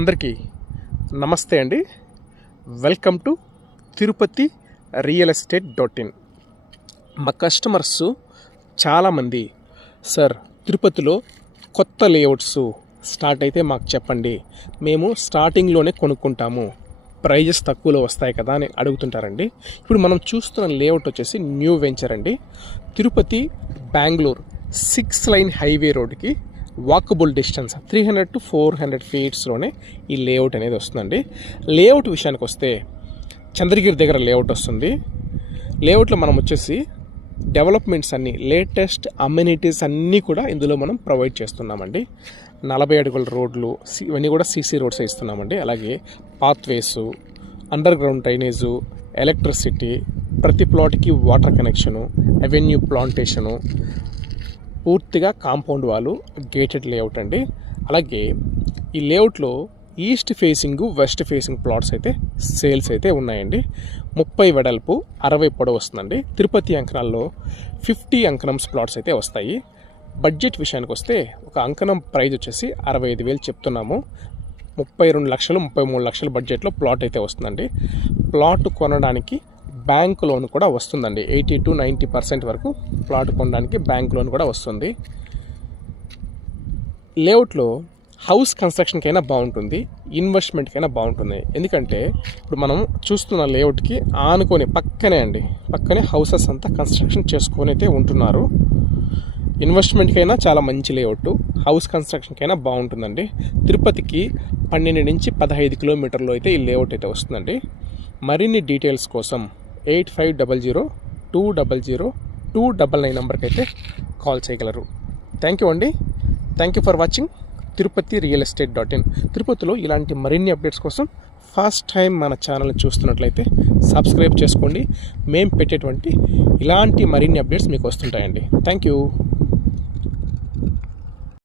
అందరికీ నమస్తే అండి. Welcome to Tirupati real estate .in. మా కస్టమర్స్ చాలామంది సార్ తిరుపతిలో కొత్త లేఅవుట్స్ స్టార్ట్ అయితే మాకు చెప్పండి, మేము స్టార్టింగ్లోనే కొనుక్కుంటాము, ప్రైజెస్ తక్కువలో వస్తాయి కదా అని అడుగుతుంటారండి. ఇప్పుడు మనం చూస్తున్న లేఅవుట్ వచ్చేసి న్యూ వెంచర్ అండి. తిరుపతి బెంగళూరు 6 లైన్ హైవే రోడ్కి వాకబుల్ డిస్టెన్స్ 300 to 400 ఫీట్స్లోనే ఈ లేఅవుట్ అనేది వస్తుందండి. లేఅవుట్ విషయానికి వస్తే చంద్రగిరి దగ్గర లేఅవుట్ వస్తుంది. లేఅవుట్లో మనం వచ్చేసి డెవలప్మెంట్స్ అన్నీ, లేటెస్ట్ అమ్యూనిటీస్ అన్నీ కూడా ఇందులో మనం ప్రొవైడ్ చేస్తున్నామండి. 40 అడుగుల రోడ్లు ఇవన్నీ కూడా సీసీ రోడ్స్ ఇస్తున్నామండి. అలాగే పాత్వేసు, అండర్ గ్రౌండ్ డ్రైనేజు, ఎలక్ట్రిసిటీ, ప్రతి ప్లాట్కి వాటర్ కనెక్షను, అవెన్యూ ప్లాంటేషను, పూర్తిగా కాంపౌండ్ వాళ్ళు, గేటెడ్ లేఅవుట్ అండి. అలాగే ఈ లేఅవుట్లో east facing, west facing plots అయితే సేల్స్ అయితే ఉన్నాయండి. 30 వెడల్పు, 60 పొడవు వస్తుందండి. తిరుపతి అంకణాల్లో 50 అంకణమ్స్ ప్లాట్స్ అయితే వస్తాయి. బడ్జెట్ విషయానికి వస్తే ఒక అంకణం ప్రైస్ వచ్చేసి 65,000 చెప్తున్నాము. 32 లక్షలు 33 లక్షల బడ్జెట్లో ప్లాట్ అయితే వస్తుందండి. ప్లాట్ కొనడానికి బ్యాంక్ లోన్ కూడా వస్తుందండి. 80 to 90% వరకు ప్లాట్ కొనడానికి బ్యాంక్ లోన్ కూడా వస్తుంది. లేఅవుట్లో హౌస్ కన్స్ట్రక్షన్కైనా బాగుంటుంది, ఇన్వెస్ట్మెంట్కైనా బాగుంటుంది. ఎందుకంటే ఇప్పుడు మనం చూస్తున్న లేఅవుట్కి ఆనుకొని పక్కనే హౌసెస్ అంతా కన్స్ట్రక్షన్ చేసుకొని అయితే ఉంటున్నారు. ఇన్వెస్ట్మెంట్కైనా చాలా మంచి లేఅవుట్, హౌస్ కన్స్ట్రక్షన్కైనా బాగుంటుందండి. తిరుపతికి 12 నుంచి 15 కిలోమీటర్లు అయితే ఈ లేఅవుట్ అయితే వస్తుందండి. మరిన్ని డీటెయిల్స్ కోసం 8500-200-299 నెంబర్కి అయితే కాల్ చేయగలరు. థ్యాంక్ యూ అండి. Thank you for watching Tirupati real estate .in. తిరుపతిలో ఇలాంటి మరిన్ని అప్డేట్స్ కోసం ఫస్ట్ టైం మన ఛానల్ని చూస్తున్నట్లయితే సబ్స్క్రైబ్ చేసుకోండి. మేము పెట్టేటువంటి ఇలాంటి మరిన్ని అప్డేట్స్ మీకు వస్తుంటాయండి. Thank you.